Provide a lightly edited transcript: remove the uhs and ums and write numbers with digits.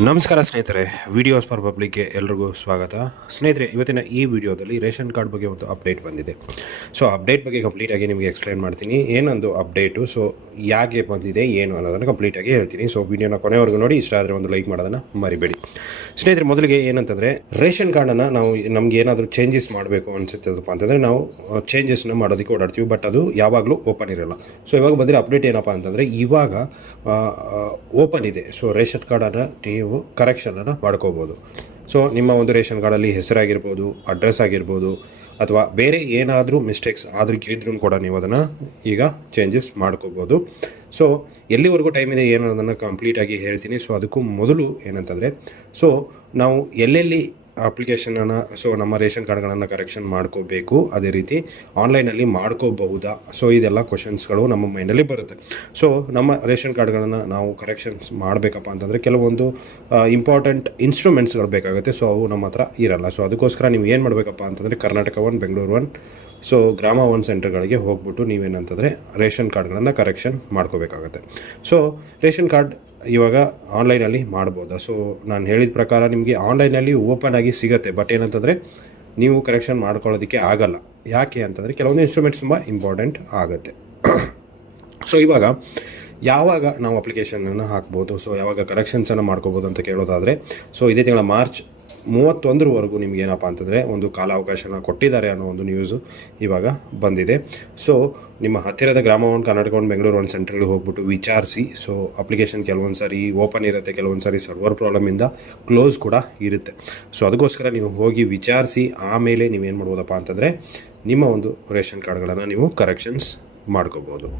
ನಮಸ್ಕಾರ ಸ್ನೇಹಿತರೆ, videos for ಪಬ್ಲಿಕ್ಗೆ ಎಲ್ರಿಗೂ ಸ್ವಾಗತ. ಸ್ನೇಹಿತರೆ, ಇವತ್ತಿನ ಈ ವಿಡಿಯೋದಲ್ಲಿ ರೇಷನ್ ಕಾರ್ಡ್ ಬಗ್ಗೆ ಒಂದು ಅಪ್ಡೇಟ್ ಬಂದಿದೆ. ಸೊ ಅಪ್ಡೇಟ್ ಬಗ್ಗೆ ಕಂಪ್ಲೀಟಾಗಿ ನಿಮಗೆ ಎಕ್ಸ್ಪ್ಲೈನ್ ಮಾಡ್ತೀನಿ. ಏನೊಂದು ಅಪ್ಡೇಟು, ಸೊ ಯಾಕೆ ಬಂದಿದೆ ಏನು ಅನ್ನೋದನ್ನು ಕಂಪ್ಲೀಟಾಗಿ ಹೇಳ್ತೀನಿ. ಸೊ ವಿಡಿಯೋನ ಕೊನೆವರೆಗೂ ನೋಡಿ. ಇಷ್ಟ ಆದರೆ ಒಂದು ಲೈಕ್ ಮಾಡೋದನ್ನು ಮರಿಬೇಡಿ. ಸ್ನೇಹಿತರೆ, ಮೊದಲಿಗೆ ಏನಂತಂದರೆ, ರೇಷನ್ ಕಾರ್ಡನ್ನು ನಾವು ನಮ್ಗೆ ಏನಾದರೂ ಚೇಂಜಸ್ ಮಾಡಬೇಕು ಅನಿಸುತ್ತದಪ್ಪ ಅಂತಂದರೆ ನಾವು ಚೇಂಜಸ್ನ ಮಾಡೋದಕ್ಕೆ ಓಡಾಡ್ತೀವಿ. ಬಟ್ ಅದು ಯಾವಾಗಲೂ ಓಪನ್ ಇರೋಲ್ಲ. ಸೊ ಇವಾಗ ಬಂದಿರೋ ಅಪ್ಡೇಟ್ ಏನಪ್ಪ ಅಂತಂದರೆ, ಇವಾಗ ಓಪನ್ ಇದೆ. ಸೊ ರೇಷನ್ ಕಾರ್ಡನ್ನು ನೀವು ಕರೆಕ್ಷನನ್ನು ಮಾಡ್ಕೋಬೋದು. ಸೊ ನಿಮ್ಮ ಒಂದು ರೇಷನ್ ಕಾರ್ಡಲ್ಲಿ ಹೆಸರಾಗಿರ್ಬೋದು, ಅಡ್ರೆಸ್ ಆಗಿರ್ಬೋದು, ಅಥವಾ ಬೇರೆ ಏನಾದರೂ ಮಿಸ್ಟೇಕ್ಸ್ ಇದ್ರೂ ಕೂಡ ನೀವು ಅದನ್ನು ಈಗ ಚೇಂಜಸ್ ಮಾಡ್ಕೋಬೋದು. ಸೊ ಎಲ್ಲಿವರೆಗೂ ಟೈಮ್ ಇದೆ ಏನು ಅನ್ನೋದನ್ನು ಕಂಪ್ಲೀಟಾಗಿ ಹೇಳ್ತೀನಿ. ಸೊ ಅದಕ್ಕೂ ಮೊದಲು ಏನಂತಂದರೆ, ಸೊ ನಾವು ಎಲ್ಲೆಲ್ಲಿ ಅಪ್ಲಿಕೇಶನನ್ನು, ಸೊ ನಮ್ಮ ರೇಷನ್ ಕಾರ್ಡ್ಗಳನ್ನು ಕರೆಕ್ಷನ್ ಮಾಡ್ಕೋಬೇಕು, ಅದೇ ರೀತಿ ಆನ್ಲೈನಲ್ಲಿ ಮಾಡ್ಕೋಬಹುದಾ, ಸೊ ಇದೆಲ್ಲ ಕ್ವಶನ್ಸ್ಗಳು ನಮ್ಮ ಮೈಂಡಲ್ಲಿ ಬರುತ್ತೆ. ಸೊ ನಮ್ಮ ರೇಷನ್ ಕಾರ್ಡ್ಗಳನ್ನು ನಾವು ಕರೆಕ್ಷನ್ಸ್ ಮಾಡಬೇಕಪ್ಪ ಅಂತಂದರೆ ಕೆಲವೊಂದು ಇಂಪಾರ್ಟೆಂಟ್ ಇನ್ಸ್ಟ್ರೂಮೆಂಟ್ಸ್ಗಳು ಬೇಕಾಗುತ್ತೆ. ಸೊ ಅವು ನಮ್ಮ ಹತ್ರ ಇರಲ್ಲ. ಸೊ ಅದಕ್ಕೋಸ್ಕರ ನೀವು ಏನು ಮಾಡಬೇಕಪ್ಪ ಅಂತಂದರೆ, ಕರ್ನಾಟಕ 1, ಬೆಂಗಳೂರು 1, ಸೊ ಗ್ರಾಮ 1 ಸೆಂಟರ್ಗಳಿಗೆ ಹೋಗ್ಬಿಟ್ಟು ನೀವೇನಂತಂದರೆ ರೇಷನ್ ಕಾರ್ಡ್ಗಳನ್ನು ಕರೆಕ್ಷನ್ ಮಾಡ್ಕೋಬೇಕಾಗತ್ತೆ. ಸೊ ರೇಷನ್ ಕಾರ್ಡ್ ಇವಾಗ ಆನ್ಲೈನಲ್ಲಿ ಮಾಡ್ಬೋದಾ? ಸೊ ನಾನು ಹೇಳಿದ ಪ್ರಕಾರ ನಿಮಗೆ ಆನ್ಲೈನಲ್ಲಿ ಓಪನ್ ಆಗಿ ಸಿಗುತ್ತೆ. ಬಟ್ ಏನಂತಂದರೆ ನೀವು ಕರೆಕ್ಷನ್ ಮಾಡ್ಕೊಳ್ಳೋದಕ್ಕೆ ಆಗಲ್ಲ. ಯಾಕೆ ಅಂತಂದರೆ ಕೆಲವೊಂದು ಇನ್ಸ್ಟ್ರೂಮೆಂಟ್ಸ್ ತುಂಬ ಇಂಪಾರ್ಟೆಂಟ್ ಆಗುತ್ತೆ. ಸೊ ಇವಾಗ ಯಾವಾಗ ನಾವು ಅಪ್ಲಿಕೇಶನನ್ನು ಹಾಕ್ಬೋದು, ಸೊ ಯಾವಾಗ ಕರೆಕ್ಷನ್ಸನ್ನು ಮಾಡ್ಕೋಬೋದು ಅಂತ ಕೇಳೋದಾದರೆ, ಸೊ ಇದೇ ತಿಂಗಳ ಮಾರ್ಚ್ 31ರವರೆಗೂ ನಿಮ್ಗೆ ಏನಪ್ಪ ಅಂತಂದರೆ ಒಂದು ಕಾಲಾವಕಾಶನ ಕೊಟ್ಟಿದ್ದಾರೆ ಅನ್ನೋ ಒಂದು ನ್ಯೂಸು ಇವಾಗ ಬಂದಿದೆ. ಸೊ ನಿಮ್ಮ ಹತ್ತಿರದ ಗ್ರಾಮ 1, ಕರ್ನಾಟಕ 1, ಬೆಂಗಳೂರು 1 ಸೆಂಟ್ರಿಗೆ ಹೋಗ್ಬಿಟ್ಟು ವಿಚಾರಿಸಿ. ಸೊ ಅಪ್ಲಿಕೇಶನ್ ಕೆಲವೊಂದು ಸಾರಿ ಓಪನ್ ಇರುತ್ತೆ, ಕೆಲವೊಂದು ಸಾರಿ ಸರ್ವರ್ ಪ್ರಾಬ್ಲಮಿಂದ ಕ್ಲೋಸ್ ಕೂಡ ಇರುತ್ತೆ. ಸೊ ಅದಕ್ಕೋಸ್ಕರ ನೀವು ಹೋಗಿ ವಿಚಾರಿಸಿ ಆಮೇಲೆ ನೀವೇನು ಮಾಡ್ಬೋದಪ್ಪ ಅಂತಂದರೆ ನಿಮ್ಮ ಒಂದು ರೇಷನ್ ಕಾರ್ಡ್ಗಳನ್ನು ನೀವು ಕರೆಕ್ಷನ್ಸ್ ಮಾಡ್ಕೋಬೋದು.